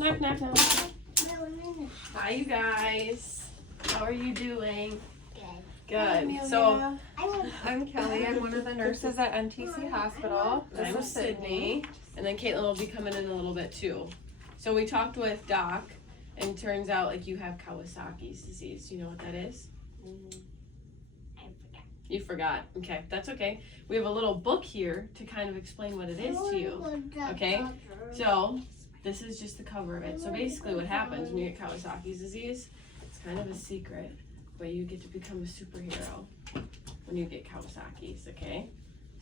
Knock, knock, knock. Hi, you guys. How are you doing? Good. So, I'm Kelly. I'm one of the nurses at NTC Hospital. I'm Sidney. And then Kaitlyn will be coming in a little bit too. So we talked with Doc, and turns out like you have Kawasakis disease. Do you know what that is? I forgot. You forgot. Okay, that's okay. We have a little book here to kind of explain what it is to you. Okay? So this is just the cover of it. So basically what happens when you get Kawasakis disease, it's kind of a secret, but you get to become a superhero when you get Kawasakis, okay?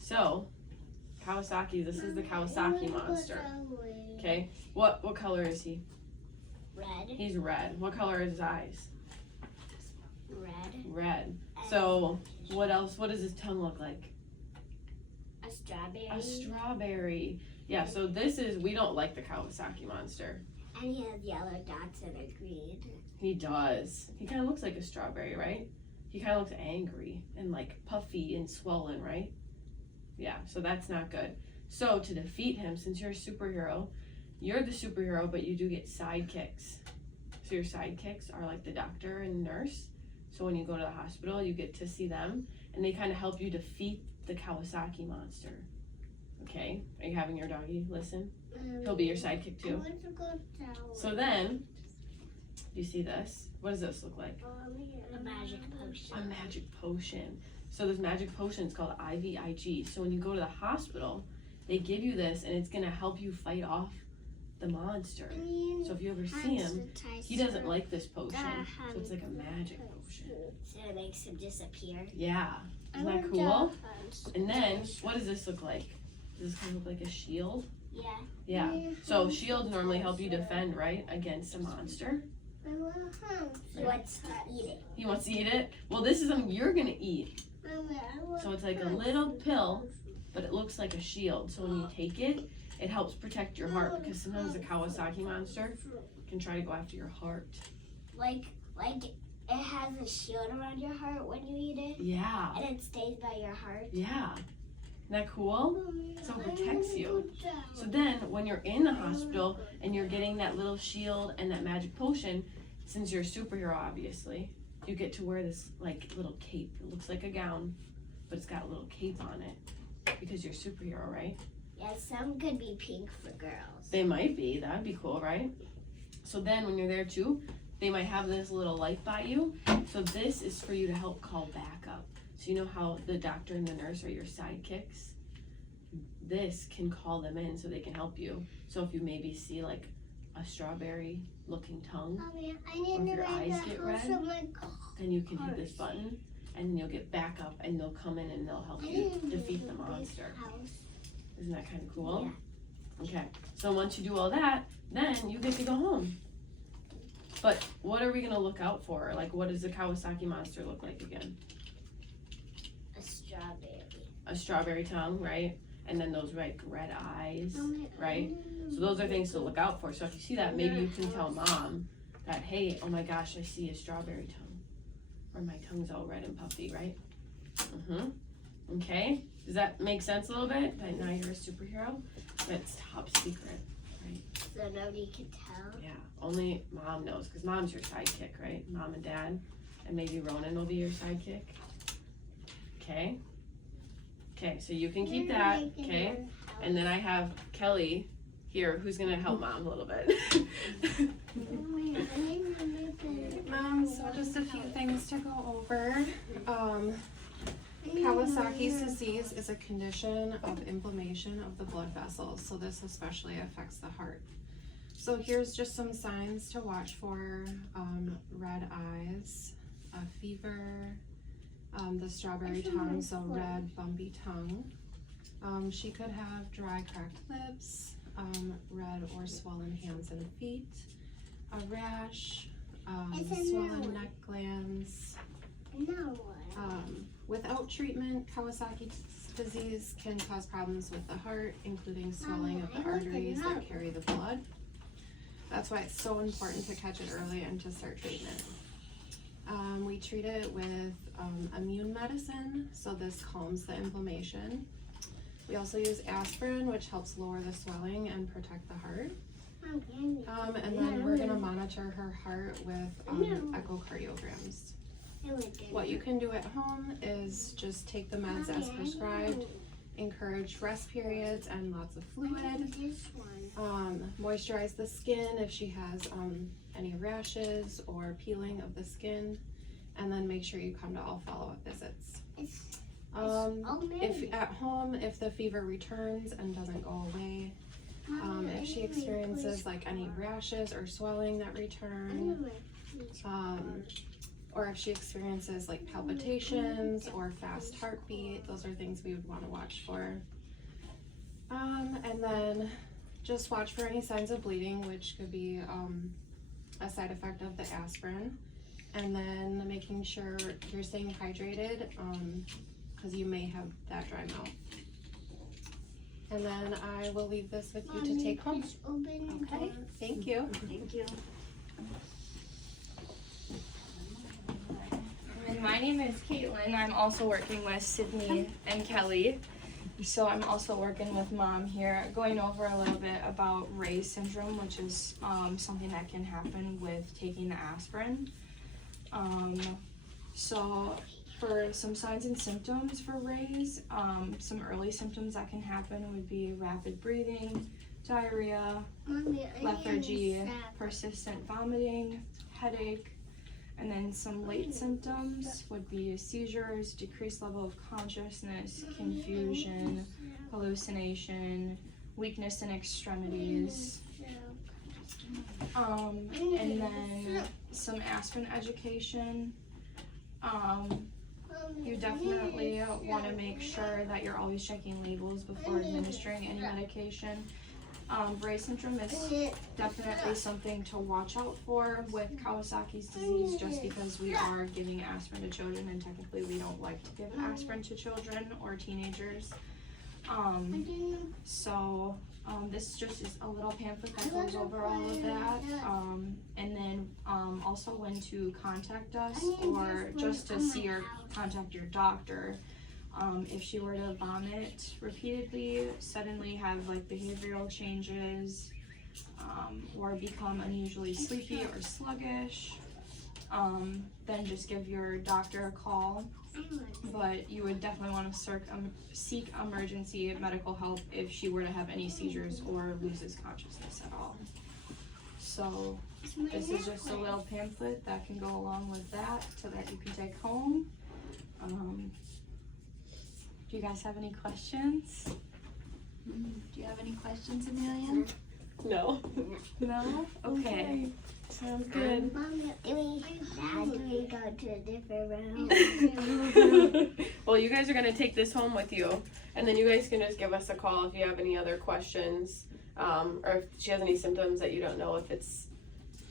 So, Kawasaki, this is the Kawasaki monster, okay? What color is he? Red. He's red. What color are his eyes? Red. Red. So, what else? What does his tongue look like? A strawberry. A strawberry. Yeah, so this is, we don't like the Kawasaki monster. And he has yellow dots that are green. He does. He kind of looks like a strawberry, right? He kind of looks angry and like puffy and swollen, right? Yeah, so that's not good. So to defeat him, since you're a superhero, you're the superhero, but you do get sidekicks. So your sidekicks are like the doctor and nurse. So when you go to the hospital, you get to see them, and they kind of help you defeat the Kawasaki monster. Okay? Are you having your doggy listen? He'll be your sidekick too. So then, do you see this? What does this look like? A magic potion. A magic potion. So this magic potion is called IVIG. So when you go to the hospital, they give you this, and it's gonna help you fight off the monster. So if you ever see him, he doesn't like this potion. So it's like a magic potion. So it makes him disappear. Yeah. Isn't that cool? And then, what does this look like? Does this kind of look like a shield? Yeah. Yeah. So shields normally help you defend, right, against a monster. He wants to eat it. He wants to eat it? Well, this is something you're gonna eat. So it's like a little pill, but it looks like a shield. So when you take it, it helps protect your heart, because sometimes the Kawasaki monster can try to go after your heart. Like it has a shield around your heart when you eat it. Yeah. And it stays by your heart. Yeah. Isn't that cool? So it protects you. So then when you're in the hospital and you're getting that little shield and that magic potion, since you're a superhero obviously, you get to wear this like little cape. It looks like a gown, but it's got a little cape on it because you're a superhero, right? Yeah, some could be pink for girls. They might be. That'd be cool, right? So then when you're there too, they might have this little light by you. So this is for you to help call backup. So you know how the doctor and the nurse are your sidekicks? This can call them in so they can help you. So if you maybe see like a strawberry looking tongue, or if your eyes get red, then you can hit this button and then you'll get backup, and they'll come in and they'll help you defeat the monster. Isn't that kind of cool? Yeah. Okay, so once you do all that, then you get to go home. But what are we gonna look out for? Like, what does the Kawasaki monster look like again? A strawberry. A strawberry tongue, right? And then those like red eyes, right? So those are things to look out for. So if you see that, maybe you can tell mom that, hey, oh my gosh, I see a strawberry tongue, or my tongue's all red and puffy, right? Okay, does that make sense a little bit? That now you're a superhero? That's top secret, right? So nobody can tell? Yeah, only mom knows, because mom's your sidekick, right? Mom and dad, and maybe Ronan will be your sidekick. Okay? Okay, so you can keep that, okay? And then I have Kelly here, who's gonna help mom a little bit. So just a few things to go over. Kawasaki's disease is a condition of inflammation of the blood vessels, so this especially affects the heart. So here's just some signs to watch for: red eyes, a fever, the strawberry tongue, so red bumpy tongue. She could have dry cracked lips, red or swollen hands and feet, a rash, swollen neck glands. Without treatment, Kawasaki's disease can cause problems with the heart, including swelling of the arteries that carry the blood. That's why it's so important to catch it early and to start treatment. We treat it with immune medicine, so this calms the inflammation. We also use aspirin, which helps lower the swelling and protect the heart. And then we're gonna monitor her heart with echocardiograms. What you can do at home is just take the meds as prescribed, encourage rest periods and lots of fluid, moisturize the skin if she has any rashes or peeling of the skin, and then make sure you come to all follow-up visits. If at home, if the fever returns and doesn't go away, if she experiences like any rashes or swelling that return, or if she experiences like palpitations or fast heartbeat, those are things we would want to watch for. And then just watch for any signs of bleeding, which could be a side effect of the aspirin. And then making sure you're staying hydrated, because you may have that dry mouth. And then I will leave this with you to take home. Okay, thank you. Thank you. And my name is Kaitlyn. I'm also working with Sidney and Kellie. So I'm also working with Mom here, going over a little bit about Ray's syndrome, which is something that can happen with taking the aspirin. So for some signs and symptoms for Ray's, some early symptoms that can happen would be rapid breathing, diarrhea, lethargy, persistent vomiting, headache, and then some late symptoms would be seizures, decreased level of consciousness, confusion, hallucination, weakness in extremities, and then some aspirin education. You definitely want to make sure that you're always checking labels before administering any medication. Bray syndrome is definitely something to watch out for with Kawasaki's disease, just because we are giving aspirin to children and technically we don't like to give aspirin to children or teenagers. This just is a little pamphlet that goes over all of that, and then also when to contact us or just to see or contact your doctor. If she were to vomit repeatedly, suddenly have like behavioral changes, or become unusually sleepy or sluggish, then just give your doctor a call. But you would definitely want to seek emergency medical help if she were to have any seizures or loses consciousness at all. So this is just a little pamphlet that can go along with that so that you can take home. Do you guys have any questions? Do you have any questions, Amelia? No. No? Okay. Sounds good. Mom, do we go to a different room? Well, you guys are gonna take this home with you, and then you guys can just give us a call if you have any other questions, or if she has any symptoms that you don't know if it's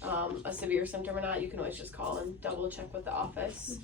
a severe symptom or not. You can always just call and double check with the office.